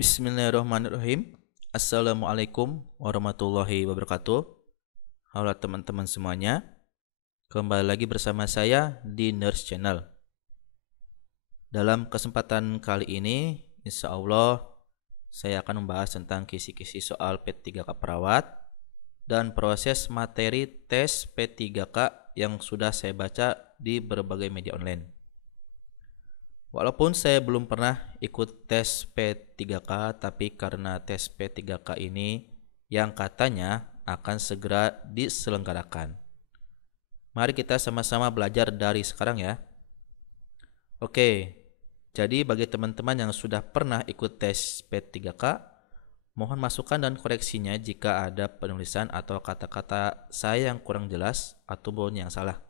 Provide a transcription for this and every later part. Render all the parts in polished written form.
Bismillahirrahmanirrahim. Assalamualaikum warahmatullahi wabarakatuh. Halo teman-teman semuanya. Kembali lagi bersama saya di Nurse Channel. Dalam kesempatan kali ini, insya Allah saya akan membahas tentang kisi-kisi soal P3K perawat dan proses materi tes P3K yang sudah saya baca di berbagai media online. Walaupun saya belum pernah ikut tes P3K, tapi karena tes P3K ini yang katanya akan segera diselenggarakan. Mari kita sama-sama belajar dari sekarang ya. Oke, jadi bagi teman-teman yang sudah pernah ikut tes P3K, mohon masukan dan koreksinya jika ada penulisan atau kata-kata saya yang kurang jelas ataupun yang salah.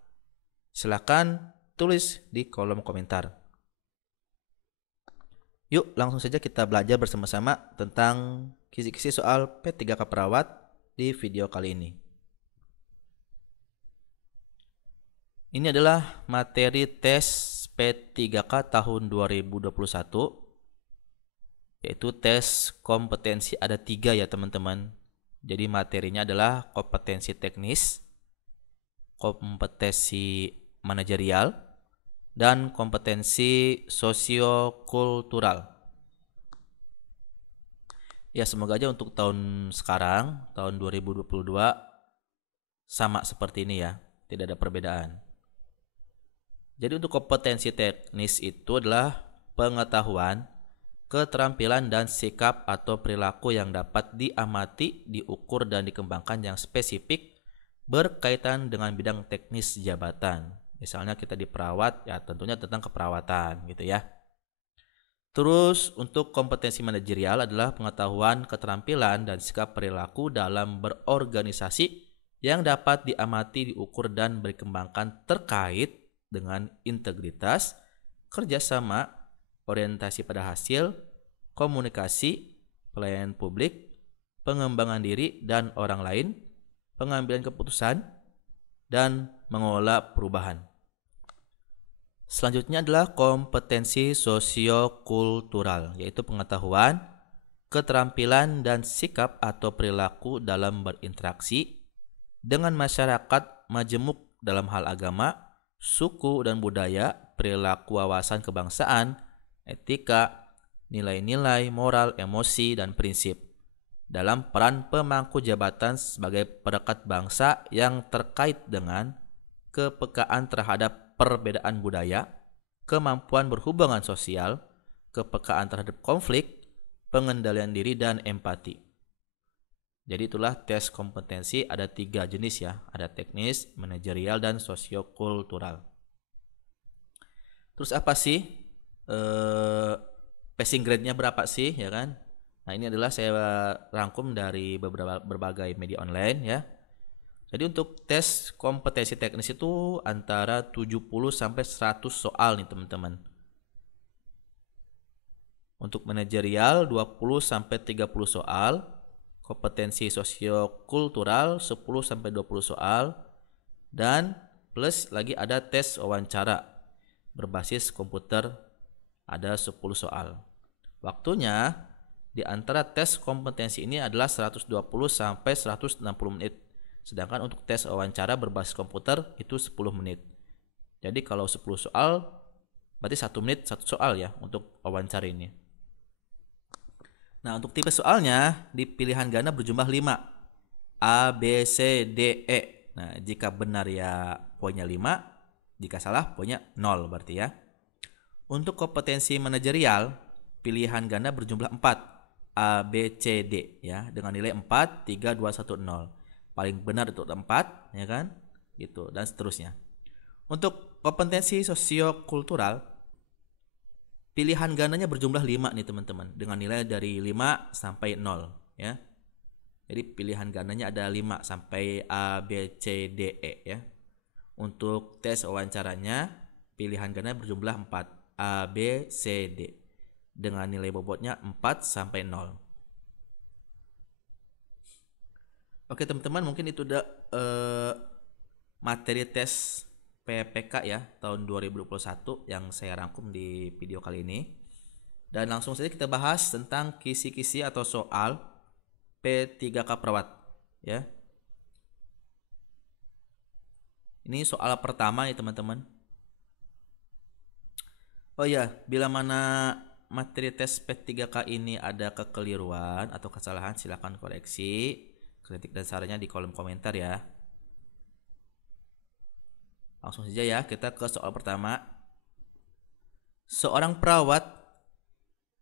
Silakan tulis di kolom komentar. Yuk langsung saja kita belajar bersama-sama tentang kisi-kisi soal P3K perawat di video kali ini. Ini adalah materi tes P3K tahun 2021, yaitu tes kompetensi ada 3 ya teman-teman. Jadi materinya adalah kompetensi teknis, kompetensi manajerial, dan kompetensi sosiokultural. Ya, semoga aja untuk tahun sekarang, tahun 2022 sama seperti ini ya, tidak ada perbedaan. Jadi untuk kompetensi teknis itu adalah pengetahuan, keterampilan dan sikap atau perilaku yang dapat diamati, diukur dan dikembangkan yang spesifik berkaitan dengan bidang teknis jabatan. Misalnya kita di perawat, ya tentunya tentang keperawatan gitu ya. Terus untuk kompetensi manajerial adalah pengetahuan, keterampilan, dan sikap perilaku dalam berorganisasi yang dapat diamati, diukur, dan dikembangkan terkait dengan integritas, kerjasama, orientasi pada hasil, komunikasi, pelayanan publik, pengembangan diri dan orang lain, pengambilan keputusan, dan mengelola perubahan. Selanjutnya adalah kompetensi sosiokultural, yaitu pengetahuan, keterampilan, dan sikap atau perilaku dalam berinteraksi dengan masyarakat majemuk dalam hal agama, suku dan budaya, perilaku wawasan kebangsaan, etika, nilai-nilai, moral, emosi, dan prinsip dalam peran pemangku jabatan sebagai perekat bangsa yang terkait dengan kepekaan terhadap perbedaan budaya, kemampuan berhubungan sosial, kepekaan terhadap konflik, pengendalian diri, dan empati. Jadi itulah tes kompetensi, ada 3 jenis ya, ada teknis, manajerial, dan sosiokultural. Terus apa sih? Passing grade-nya berapa sih ya kan? Nah ini adalah saya rangkum dari berbagai media online ya. Jadi untuk tes kompetensi teknis itu antara 70 sampai 100 soal nih teman-teman. Untuk manajerial 20 sampai 30 soal, kompetensi sosiokultural 10 sampai 20 soal, dan plus lagi ada tes wawancara berbasis komputer ada 10 soal. Waktunya di antara tes kompetensi ini adalah 120 sampai 160 menit. Sedangkan untuk tes wawancara berbasis komputer itu 10 menit. Jadi kalau 10 soal berarti 1 menit 1 soal ya untuk wawancara ini. Nah untuk tipe soalnya di pilihan ganda berjumlah 5. A, B, C, D, E. Nah jika benar ya poinnya 5. Jika salah poinnya 0 berarti ya. Untuk kompetensi manajerial pilihan ganda berjumlah 4. A, B, C, D ya dengan nilai 4, 3, 2, 1, 0. Paling benar itu 4 ya kan gitu dan seterusnya. Untuk kompetensi sosiokultural pilihan gandanya berjumlah 5 nih teman-teman dengan nilai dari 5 sampai 0 ya. Jadi pilihan gandanya ada 5 sampai A, B, C, D, E ya. Untuk tes wawancaranya pilihan ganda berjumlah 4 A, B, C, D dengan nilai bobotnya 4 sampai 0. Oke teman-teman, mungkin itu udah materi tes PPK ya tahun 2021 yang saya rangkum di video kali ini. Dan langsung saja kita bahas tentang kisi-kisi atau soal P3K perawat ya. Ini soal pertama nih teman-teman. Oh ya, bila mana materi tes P3K ini ada kekeliruan atau kesalahan, silakan koreksi, kritik dan sarannya di kolom komentar ya. Langsung saja ya, kita ke soal pertama. Seorang perawat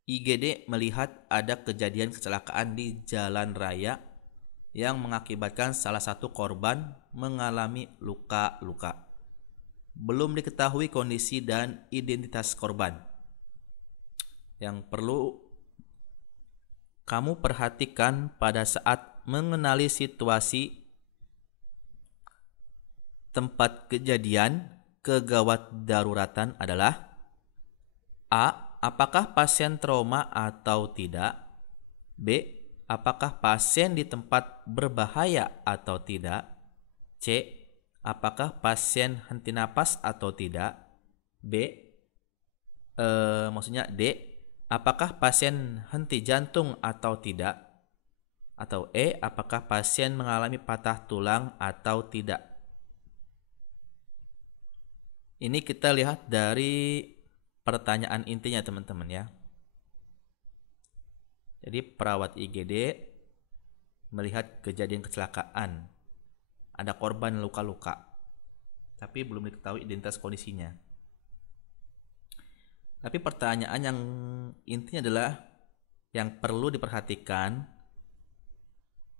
IGD melihat ada kejadian kecelakaan di jalan raya yang mengakibatkan salah satu korban mengalami luka-luka. Belum diketahui kondisi dan identitas korban. Yang perlu kamu perhatikan pada saat mengenali situasi tempat kejadian kegawat daruratan adalah: A. Apakah pasien trauma atau tidak? B. Apakah pasien di tempat berbahaya atau tidak? C. Apakah pasien henti napas atau tidak? Maksudnya D. Apakah pasien henti jantung atau tidak? Atau E. Apakah pasien mengalami patah tulang atau tidak? Ini kita lihat dari pertanyaan intinya teman-teman ya. Jadi perawat IGD melihat kejadian kecelakaan. Ada korban luka-luka, tapi belum diketahui identitas kondisinya. Tapi pertanyaan yang intinya adalah yang perlu diperhatikan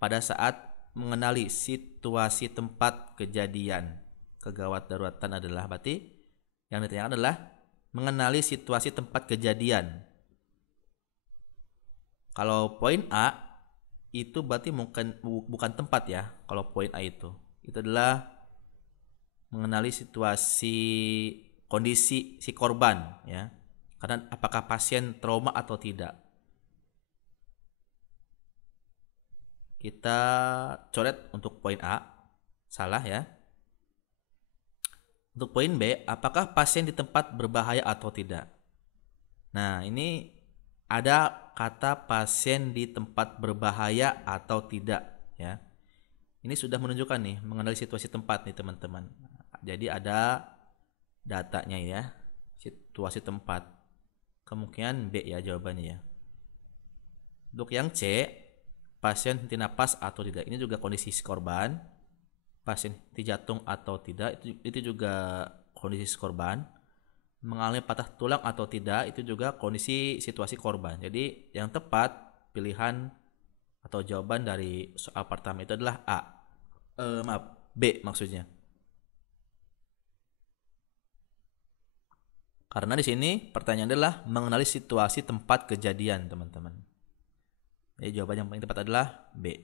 pada saat mengenali situasi tempat kejadian kegawat daruratan adalah, berarti yang ditanyakan adalah mengenali situasi tempat kejadian. Kalau poin A itu berarti bukan tempat ya. Kalau poin A itu adalah mengenali situasi kondisi si korban ya. Karena apakah pasien trauma atau tidak. Kita coret untuk poin A, salah ya. Untuk poin B, apakah pasien di tempat berbahaya atau tidak? Nah, ini ada kata pasien di tempat berbahaya atau tidak ya. Ini sudah menunjukkan nih mengenali situasi tempat nih teman-teman. Jadi ada datanya ya, situasi tempat. Kemungkinan B ya jawabannya ya. Untuk yang C, pasien henti napas atau tidak, ini juga kondisi korban. Pasien henti jantung atau tidak, itu juga kondisi korban. Mengalami patah tulang atau tidak, itu juga kondisi situasi korban. Jadi yang tepat pilihan atau jawaban dari soal pertama itu adalah A. B maksudnya. Karena di sini pertanyaan adalah mengenali situasi tempat kejadian, teman-teman. Jadi jawaban yang paling tepat adalah B.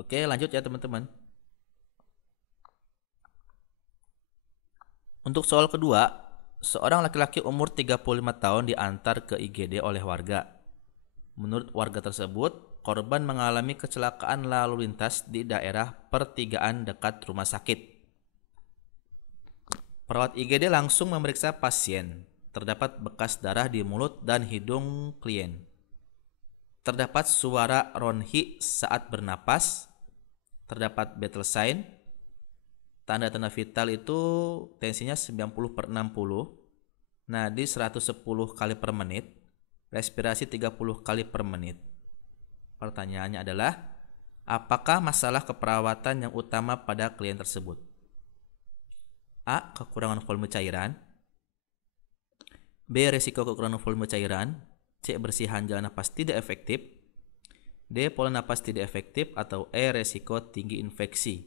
Oke, lanjut ya teman-teman. Untuk soal kedua, seorang laki-laki umur 35 tahun diantar ke IGD oleh warga. Menurut warga tersebut, korban mengalami kecelakaan lalu lintas di daerah pertigaan dekat rumah sakit. Perawat IGD langsung memeriksa pasien. Terdapat bekas darah di mulut dan hidung klien. Terdapat suara ronhi saat bernapas. Terdapat vital sign. Tanda-tanda vital itu tensinya 90/60. Nadi 110 kali per menit. Respirasi 30 kali per menit. Pertanyaannya adalah, apakah masalah keperawatan yang utama pada klien tersebut? A. Kekurangan volume cairan. B. Resiko kekurangan volume cairan. C. Bersihan jalan napas tidak efektif. D. Pola napas tidak efektif. Atau E. Resiko tinggi infeksi.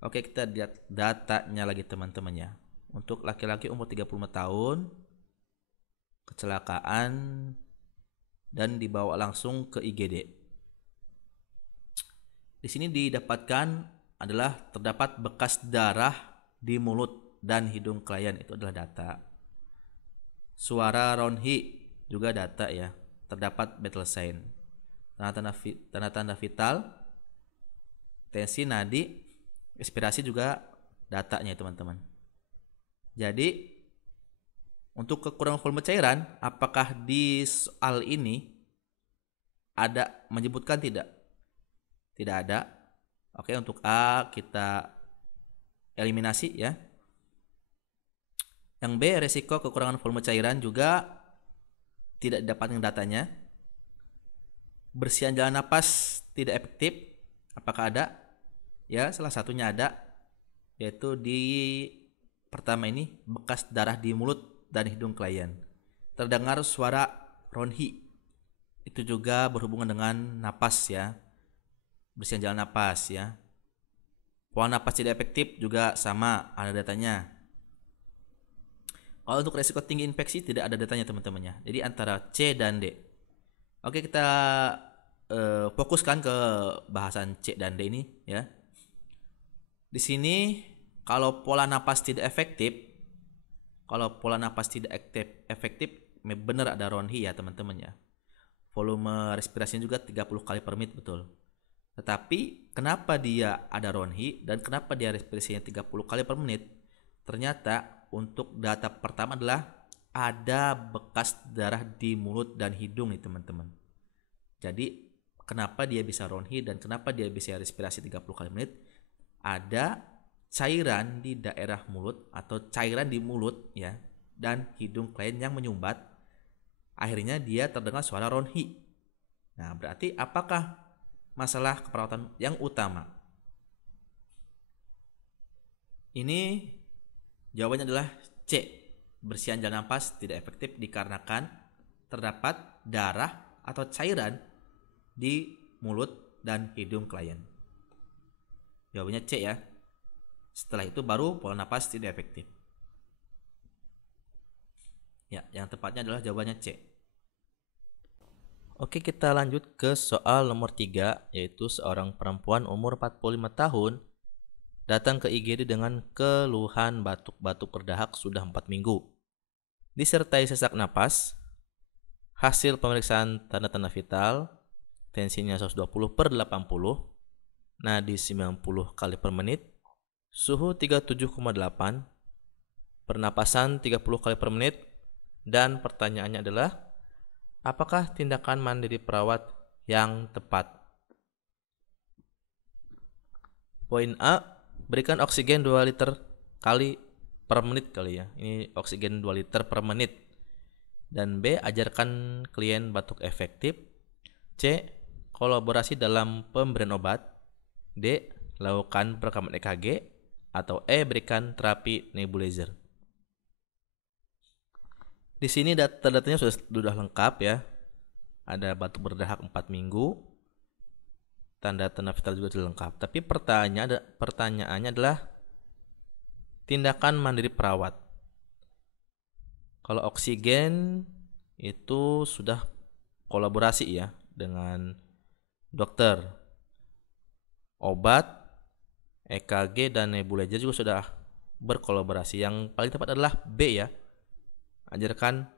Oke, kita lihat datanya lagi teman-teman ya. Untuk laki-laki umur 35 tahun, kecelakaan dan dibawa langsung ke IGD. Di sini didapatkan adalah terdapat bekas darah di mulut dan hidung klien, itu adalah data. Suara ronhi juga data ya. Terdapat vital sign. Tanda-tanda vital, tensi nadi, respirasi juga datanya teman-teman. Jadi Untuk kekurangan volume cairan, apakah di soal ini ada menyebutkan tidak? Tidak ada. Oke, untuk A kita eliminasi ya. Yang B, resiko kekurangan volume cairan juga tidak didapatkan datanya. Bersihan jalan napas tidak efektif. Apakah ada? Ya, salah satunya ada, yaitu di pertama ini, bekas darah di mulut dan hidung klien. Terdengar suara ronhi. Itu juga berhubungan dengan napas ya. Bersihan jalan napas ya. Pola napas tidak efektif juga sama, ada datanya. Kalau untuk resiko tinggi infeksi tidak ada datanya teman-teman ya. Jadi antara C dan D. Oke, kita fokuskan ke bahasan C dan D ini ya. Di sini kalau pola napas tidak efektif, benar ada ronhi ya teman-teman ya. Volume respirasinya juga 30 kali per menit betul. Tetapi kenapa dia ada ronhi dan kenapa dia respirasinya 30 kali per menit? Ternyata untuk data pertama adalah ada bekas darah di mulut dan hidung nih teman-teman. Jadi kenapa dia bisa ronhi dan kenapa dia bisa respirasi 30 kali menit? Ada cairan di daerah mulut atau cairan di mulut ya dan hidung klien yang menyumbat. Akhirnya dia terdengar suara ronhi. Nah, berarti apakah masalah keperawatan yang utama? Ini jawabannya adalah C. Bersihan jalan napas tidak efektif dikarenakan terdapat darah atau cairan di mulut dan hidung klien. Jawabannya C ya. Setelah itu baru pola napas tidak efektif. Ya, yang tepatnya adalah jawabannya C. Oke, kita lanjut ke soal nomor 3, yaitu seorang perempuan umur 45 tahun datang ke IGD dengan keluhan batuk-batuk berdahak sudah 4 minggu. Disertai sesak napas, hasil pemeriksaan tanda-tanda vital, tensinya 120/80, nadi 90 kali per menit, suhu 37,8, pernapasan 30 kali per menit, dan pertanyaannya adalah, apakah tindakan mandiri perawat yang tepat? Poin A, berikan oksigen 2 liter kali per menit kali ya. Ini oksigen 2 liter per menit. Dan B, ajarkan klien batuk efektif. C, kolaborasi dalam pemberian obat. D, lakukan perekaman EKG. Atau E, berikan terapi nebulizer. Di sini data-datanya sudah lengkap ya. Ada batuk berdahak 4 minggu. Tanda-tanda vital juga sudah lengkap. Tapi pertanyaannya adalah tindakan mandiri perawat. Kalau oksigen itu sudah kolaborasi ya dengan dokter. Obat, EKG dan nebulizer juga sudah berkolaborasi. Yang paling tepat adalah B ya. Ajarkan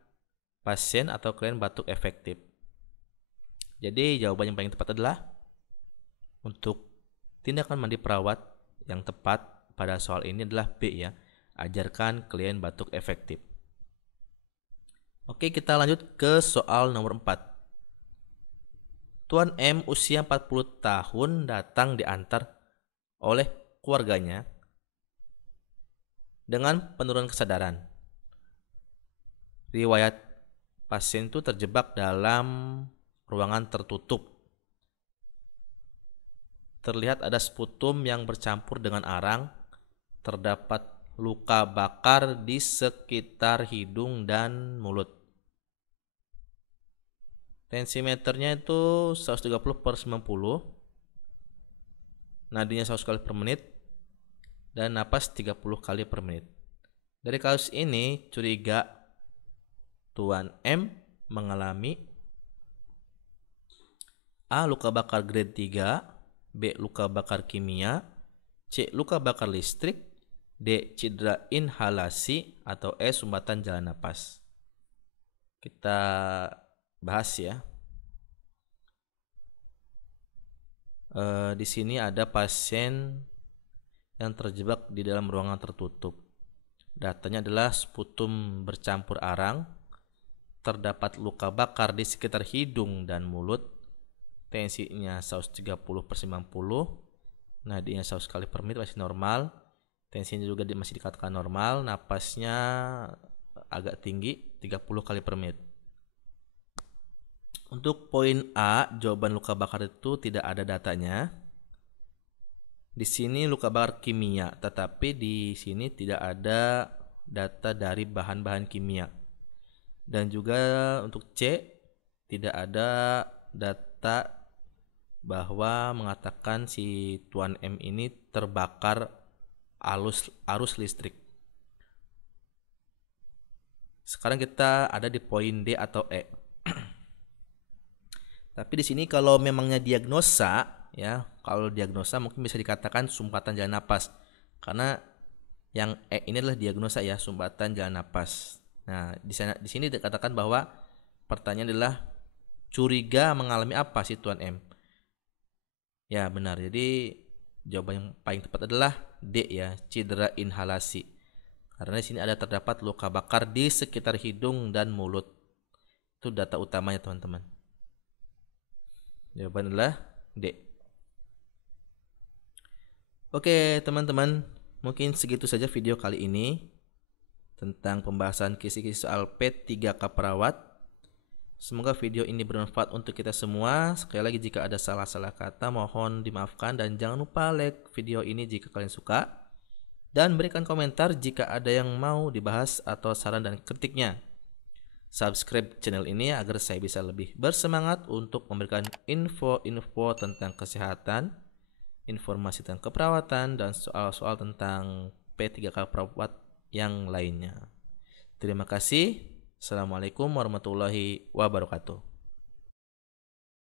pasien atau klien batuk efektif. Jadi jawaban yang paling tepat adalah untuk tindakan mandi perawat yang tepat pada soal ini adalah B ya. Ajarkan klien batuk efektif. Oke, kita lanjut ke soal nomor 4. Tuan M usia 40 tahun datang diantar oleh keluarganya dengan penurunan kesadaran. Riwayat pasien itu terjebak dalam ruangan tertutup. Terlihat ada sputum yang bercampur dengan arang. Terdapat luka bakar di sekitar hidung dan mulut. Tensimeternya itu 130/90. Nadinya 100 kali per menit. Dan napas 30 kali per menit. Dari kasus ini curiga Tuan M mengalami A, luka bakar grade 3, B, luka bakar kimia, C, luka bakar listrik, D, cedera inhalasi, atau E, sumbatan jalan napas. Kita bahas ya. Di sini ada pasien yang terjebak di dalam ruangan tertutup. Datanya adalah sputum bercampur arang, terdapat luka bakar di sekitar hidung dan mulut, tensinya 130/90, nadinya 100 kali per menit masih normal, tensinya juga masih dikatakan normal, napasnya agak tinggi 30 kali per menit. Untuk poin A, jawaban luka bakar itu tidak ada datanya. Di sini luka bakar kimia, tetapi di sini tidak ada data dari bahan-bahan kimia. Dan juga untuk C, tidak ada data bahwa mengatakan si Tuan M ini terbakar arus listrik. Sekarang kita ada di poin D atau E. Tapi di sini kalau memangnya diagnosa, ya, kalau diagnosa mungkin bisa dikatakan sumbatan jalan napas. Karena yang E ini adalah diagnosa ya, sumbatan jalan napas. Nah, di sini dikatakan bahwa pertanyaan adalah curiga mengalami apa si Tuan M? Ya, benar. Jadi jawaban yang paling tepat adalah D ya, cedera inhalasi. Karena di sini ada terdapat luka bakar di sekitar hidung dan mulut. Itu data utamanya, teman-teman. Jawaban adalah D. Oke, teman-teman, mungkin segitu saja video kali ini tentang pembahasan kisi-kisi soal P3K perawat. Semoga video ini bermanfaat untuk kita semua. Sekali lagi jika ada salah-salah kata mohon dimaafkan, dan jangan lupa like video ini jika kalian suka, dan berikan komentar jika ada yang mau dibahas atau saran dan kritiknya. Subscribe channel ini agar saya bisa lebih bersemangat untuk memberikan info-info tentang kesehatan, informasi tentang keperawatan, dan soal-soal tentang P3K perawat yang lainnya. Terima kasih. Assalamualaikum warahmatullahi wabarakatuh.